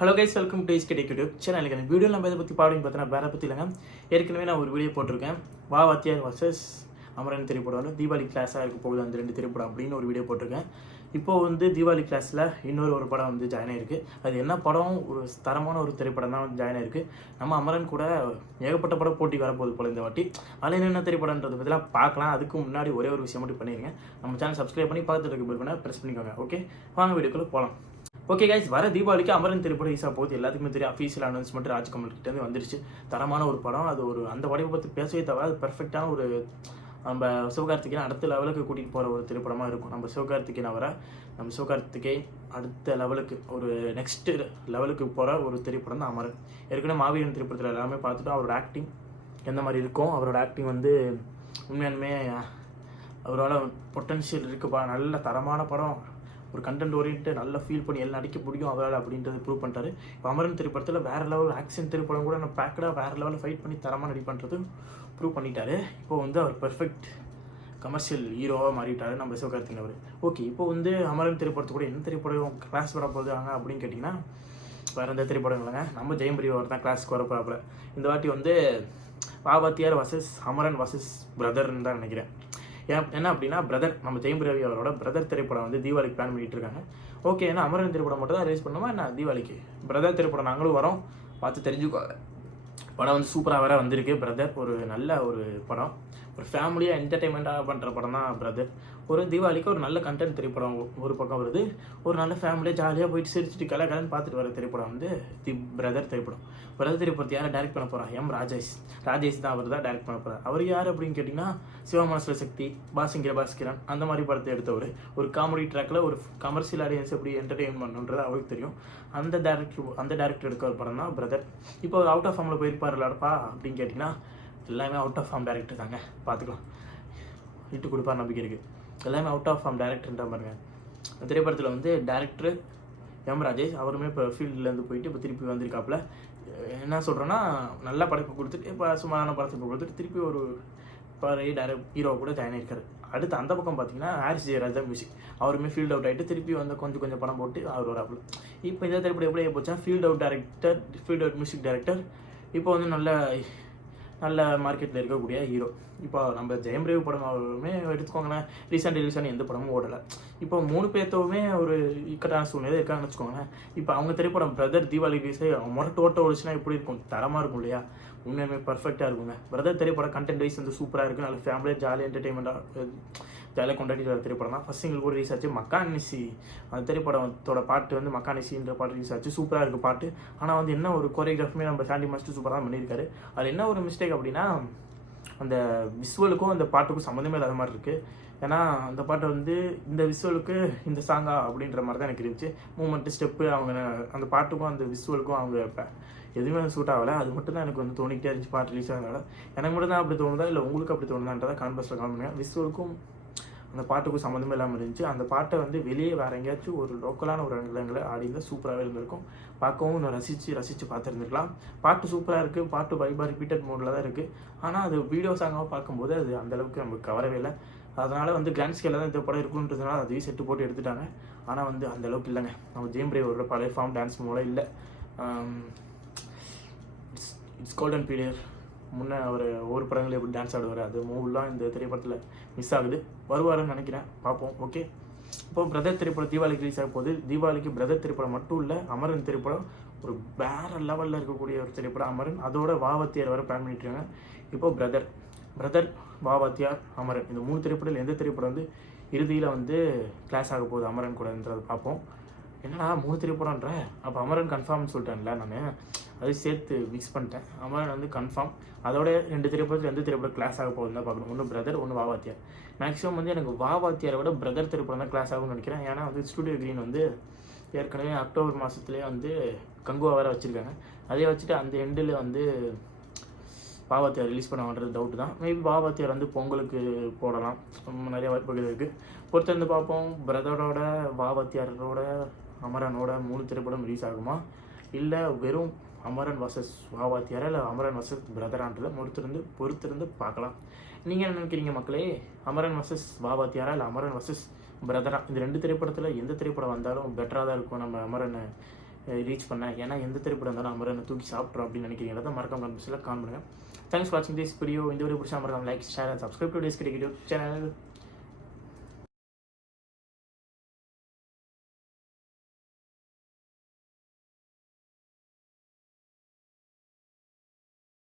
Hello guys, welcome to இஸ்கே YouTube channel. எனக்கு video நம்ம இதை பற்றி பாடுங்க பார்த்தீங்கன்னா வேற பற்றி இல்லைங்க. ஏற்கனவே நான் ஒரு வீடியோ போட்டிருக்கேன். வா வாத்தியார் வர்சஸ் அமரன் திரைப்படம் வந்து தீபாவளி கிளாஸாக இருக்க போகுது அந்த ரெண்டு திரைப்படம் அப்படின்னு ஒரு வீடியோ போட்டிருக்கேன். இப்போது வந்து தீபாவளி கிளாஸில் ஒரு படம் வந்து ஜாயின் ஆயிருக்கு. அது என்ன படம்? ஒரு தரமான ஒரு திரைப்படம் தான் வந்து ஜாயின் ஆயிருக்கு. நம்ம அமரன் கூட ஏகப்பட்ட படம் போட்டி வரப்போகுது போல இந்த வாட்டி. அதில் என்னென்ன திரைப்படம்ன்றதை பற்றிலாம் பார்க்கலாம். அதுக்கு முன்னாடி ஒரே ஒரு விஷயம் மட்டும் பண்ணிடுங்க. நம்ம சேனல் சப்ஸ்கிரைப் பண்ணி பக்கத்தில் இருக்க பெல் பண்ண ப்ரெஸ் பண்ணிக்கோங்க. ஓகே, வாங்க வீடியோக்குள்ளே போகலாம். ஓகே கைஸ், வர தீபாவளிக்கு அமரன் திரைப்படம் ஈஸா போகுது. எல்லாத்துக்குமே தெரியும். அஃபீஷியல் அனௌன்ஸ்மெண்ட் ராஜ்கமல் கிட்டேருந்து வந்துருச்சு. தரமான ஒரு படம். அது ஒரு அந்த படத்தை பற்றி பேசவே தவிர அது பெர்ஃபெக்டான ஒரு நம்ம சிவகார்த்திகேயன் அடுத்த லெவலுக்கு கூட்டிகிட்டு போகிற ஒரு திரைப்படமாக இருக்கும். நம்ம சிவகார்த்திகேயன் அடுத்த லெவலுக்கு ஒரு நெக்ஸ்ட் லெவலுக்கு போகிற ஒரு திரைப்படம் தான் அமரன். ஏற்கனவே மாவீரன் திரைப்படத்தில் எல்லாமே பார்த்துட்டு அவரோட ஆக்டிங் எந்த மாதிரி இருக்கும். அவரோட ஆக்டிங் வந்து உண்மையாலுமே அவரோட பொட்டன்ஷியல் இருக்குப்பா. நல்ல தரமான படம். ஒரு கண்டென்ட் ஓரியன்ட்டு நல்லா ஃபீல் பண்ணி எல்லாம் நடிக்க முடியும் அவரால் அப்படின்றது ப்ரூவ் பண்ணிட்டாரு. இப்போ அமரன் திரைப்படத்தில் வேறு லெவல் ஆக்ஷன் திரைப்படம் கூட நான் பேக்கடாக வேறு லெவலில் ஃபைட் பண்ணி தரமாக நடிப்பன்றது ப்ரூவ் பண்ணிட்டாரு. இப்போ வந்து அவர் பெர்ஃபெக்ட் கமர்ஷியல் ஹீரோவாக மாறிட்டார் நம்ம சிவகார்த்திகேயன் அவர். ஓகே, இப்போ வந்து அமரன் திரைப்படத்து கூட என்ன திரைப்படம் கிளாஸ் வர போகுதாங்க அப்படின்னு கேட்டிங்கன்னா வேறு எந்த திரைப்படம் இல்லைங்க. நம்ம ஜெயம் பிரிவர் தான் கிளாஸ்க்கு வர போகிறாப்புல. இந்த வாட்டி வந்து வா வாத்தியார் வர்சஸ் அமரன் வர்சஸ் பிரதர்ன்னு தான் நினைக்கிறேன். என்ன அப்படின்னா பிரதர், நம்ம ஜெயம் ரவி அவரோட பிரதர் திரைப்படம் வந்து தீபாவளிக்கு பிளான் பண்ணிட்டு இருக்காங்க. ஓகே, ஏன்னா அமரன் திரைப்படம் மட்டும் தான் ரிலீஸ் பண்ணுமா என்ன தீபாவளிக்கு? பிரதர் திரைப்படம் நாங்களும் வரோம், பார்த்து தெரிஞ்சுக்கோங்க. படம் வந்து சூப்பராக வேற வந்திருக்கு. பிரதர் ஒரு நல்ல ஒரு படம், ஒரு ஃபேமிலியாக என்டர்டெயின்மெண்ட்டாக பண்ணுற படம் தான் பிரதர். ஒரு தீபாவளிக்கு ஒரு நல்ல கண்டென்ட் திரைப்படம் ஒரு பக்கம் வருது. ஒரு நல்ல ஃபேமிலியாக ஜாலியாக போயிட்டு சிரிச்சுட்டு கலகலன்னு பார்த்துட்டு வர திரைப்படம் வந்து பிரதர் திரைப்படம். பிரதர் திரைப்படத்தை யாரை டேரக்ட் பண்ண போகிறா? ராஜேஷ் தான் அவர் தான் டேரக்ட் பண்ண போகிறார். அவர் யார் அப்படின்னு கேட்டிங்கன்னா சிவா மனசுல சக்தி, பாஸ்கிரன் அந்த மாதிரி படத்தை எடுத்தவர். ஒரு காமெடி ட்ராக்கில் ஒரு கமர்ஷியல் ஆடியன்ஸ் எப்படி என்டர்டெயின் பண்ணுன்றது அவருக்கு தெரியும். அந்த டேரக்டர் எடுக்க ஒரு படம் தான் பிரதர். இப்போ அவர் அவுட் ஆஃப் ஃபார்மில் போயிருப்பாருலப்பா அப்படின்னு கேட்டிங்கன்னா எல்லாமே அவுட் ஆஃப் ஃபார்ம் டேரக்டர் தாங்க. பார்த்துக்கலாம், இட்டு கொடுப்பார் நம்பிக்கை இருக்குது. எல்லாமே அவுட் ஆஃப் ஃபார்ம் டேரக்டர்ன்ற பாருங்க. திரைப்படத்தில் வந்து டேரக்டர் ராஜேஷ் அவருமே இப்போ ஃபீல்ட்லேருந்து போயிட்டு இப்போ திருப்பி வந்திருக்காப்புல. என்ன சொல்கிறேன்னா நல்ல படத்தை கொடுத்துட்டு இப்போ சுமாரான படத்தை கொடுத்துட்டு திருப்பி ஒரு ஹீரோ கூட ஜாயின் ஆயிருக்காரு. அடுத்து அந்த பக்கம் பார்த்தீங்கன்னா ஹாரிஸ் ஜெயராஜ் தான் மியூசிக். அவருமே ஃபீல்ட் அவுட் ஆகிட்டு திருப்பி வந்து கொஞ்சம் படம் போட்டு அவர் வராப்புல. இப்போ இந்த திரைப்படம் எப்படி போச்சா, ஃபீல்ட் அவுட் மியூசிக் டைரக்டர் இப்போ வந்து நல்ல மார்க்கெட்டில் இருக்கக்கூடிய ஹீரோ. இப்போ நம்ம ஜெயம் ரவி படம் அவருமே எடுத்துக்கோங்களேன், ரீசெண்ட் ரிலீஸ் ஆன எந்த படமும் ஓடலை. இப்போ 3 பேர்த்தவுமே ஒரு இக்கட்டான சூழ்நிலை இருக்காங்கன்னு வச்சுக்கோங்களேன். இப்போ அவங்க திரைப்படம் பிரதர் தீபாவளி ரிலீஸே முரட்டு ஓட்ட ஓடிச்சுன்னா எப்படி இருக்கும்? தரமாக இருக்கும் இல்லையா? உண்மையுமே பர்ஃபெக்டாக இருக்குங்க. பிரதர் திரைப்படம் கண்டென்ட் வைஸ் வந்து சூப்பராக இருக்குது. நல்ல ஃபேமிலியாக ஜாலியாக என்டர்டெயின்மெண்ட்டாக ஜாலியாக கொண்டாடிட்டு வர திரைப்படம் தான். ஃபர்ஸ்ட் சிங்கிள் கூட ரிலீஸ் ஆச்சு மக்கானிசி. அந்த திரைப்படத்தோட பாட்டு வந்து மக்கானிசின்ற பாட்டு ரிலீஸ் ஆச்சு. சூப்பராக இருக்குது பாட்டு. ஆனால் வந்து என்ன ஒரு கோரியோகிராஃபுமே நம்ம சாண்டி மாஸ்டர் சூப்பராக தான் பண்ணியிருக்காரு. அதில் என்ன ஒரு மிஸ்டேக் அப்படின்னா அந்த விசுவலுக்கும் அந்த பாட்டுக்கும் சம்மந்தமே இல்லாத மாதிரி இருக்குது. ஏன்னா அந்த பாட்டை வந்து இந்த விசுவலுக்கு இந்த சாங்கா அப்படின்ற மாதிரி தான் எனக்கு இருந்துச்சு. மூமெண்ட்டு ஸ்டெப்பு அவங்க அந்த பாட்டுக்கும் அந்த விசுவலுக்கும் அவங்க எதுவுமே சூட் ஆகலை. அது மட்டும் தான் எனக்கு வந்து தோணிக்கிட்டே இருந்துச்சு பாட்டு ரிலீஸ் ஆகிறதுனால. எனக்கு மட்டும் தான் அப்படி தோணுதா இல்லை உங்களுக்கு அப்படி தோணுதான்றதை கான்வர்ஸில் காமிங்க. விசுவலுக்கும் அந்த பாட்டுக்கும் சம்மந்தமே இல்லாமல் இருந்துச்சு. அந்த பாட்டை வந்து வெளியே வேறு எங்கேயாச்சும் ஒரு லோக்கலான ஒரு இடங்களை ஆடிஇருந்தால் சூப்பராகவே இருந்திருக்கும். பார்க்கவும் நான் ரசித்து பார்த்துருந்துருக்கலாம். பாட்டு சூப்பராக இருக்குது. பாட்டு வைபாக ரிப்பீட்டட் மோடில் தான் இருக்குது. ஆனால் அது வீடியோ சாங்காக பார்க்கும்போது அது அந்தளவுக்கு நமக்கு கவரவே இல்லை. அதனால் வந்து கிராண்ட் ஸ்கேலில் தான் இந்த படம் இருக்குன்றதுனால அதையும் செட்டு போட்டு எடுத்துட்டாங்க. ஆனால் வந்து அந்தளவுக்கு இல்லைங்க. நம்ம ஜெயம் ரவியோட பழைய ஃபார்ம் டான்ஸ் மூலம் இல்லை. இட்ஸ் கோல்டன் பீரியட் முன்னே அவர் ஒவ்வொரு படங்களும் எப்படி டான்ஸ் ஆடுவார், அது மூவ்லாம் இந்த திரைப்படத்தில் மிஸ் ஆகுது. வருவாருன்னு நினைக்கிறேன், பார்ப்போம். ஓகே, இப்போ பிரதர் திரைப்படம் தீபாவளிக்கு ரிலீஸ் ஆக போகுது. தீபாவளிக்கு பிரதர் திரைப்படம் மட்டும் இல்லை, அமரன் திரைப்படம் ஒரு வேறு லெவலில் இருக்கக்கூடிய ஒரு திரைப்படம் அமரன். அதோட வாவத்தியார் வர பிளான் பண்ணிட்டுருக்காங்க. இப்போ பிரதர் வாவத்தியார் அமரன் இந்த 3 திரைப்படத்தில் எந்த திரைப்படம் வந்து இறுதியில் வந்து கிளாஸ் ஆக போகுது அமரன் கூடன்றதை பார்ப்போம். என்னடா 3 திரைப்படம்ன்ற, அப்போ அமரன் கன்ஃபார்ம்னு சொல்லிட்டேன்ல நான், அது சேர்த்து மிக்ஸ் பண்ணிட்டேன். அமரன் வந்து கன்ஃபார்ம். அதோட 2 திரைப்படத்தில் எந்த திரைப்படம் கிளாஸ் ஆக போகுதுன்னு தான் பார்க்கணும். ஒன்று பிரதர், ஒன்று வாவாத்தியார். மேக்ஸிமம் வந்து எனக்கு வாவாத்தியாரை விட பிரதர் திரைப்படம் தான் கிளாஸ் ஆகும்னு நினைக்கிறேன். ஏன்னா வந்து ஸ்டுடியோ கிரீன் வந்து ஏற்கனவே அக்டோபர் மாதத்துலேயே வந்து கங்குவா வேறு வச்சுருக்காங்க. அதே வச்சுட்டு அந்த எண்டில் வந்து வாவாத்தியார் ரிலீஸ் பண்ணுவாங்கன்றது டவுட் தான். மேபி வாவாத்தியார் வந்து பொங்கலுக்கு போடலாம், நிறைய வாய்ப்புகள் இருக்குது. பொறுத்திருந்து பார்ப்போம். பிரதரோட வாவாத்தியாரோட அமரனோட 3 திரைப்படம் ரிலீஸ் ஆகுமா, இல்லை வெறும் அமரன் வர்சஸ் வாவாத்தியாரா, இல்லை அமரன் வர்சஸ் பிரதரான்றதை பொறுத்திருந்து பார்க்கலாம். நீங்கள் என்ன நினைக்கிறீங்க மக்களே? அமரன் வர்சஸ் வாவாத்தியாரா, இல்லை அமரன் வர்சஸ் பிரதரா? இந்த 2 திரைப்படத்தில் எந்த திரைப்படம் வந்தாலும் பெட்டராக தான் இருக்கும் நம்ம அமரனை ரீச் பண்ணேன். ஏன்னா எந்த திரைப்படம் இருந்தாலும் அமரன் என்ன தூக்கி சாப்பிட்றோம் அப்படின்னு நினைக்கிறீங்களா தான் மறக்காம கமெண்ட்ஸில் கான் பண்ணுங்கள். தேங்க்ஸ் ஃபார் வாட்சிங் திஸ் வீடியோ. இந்த வீடியோ பிடிச்சா மறக்காம like, share and subscribe to டிஸ்கிரிக் யூடியூப் சேனல்.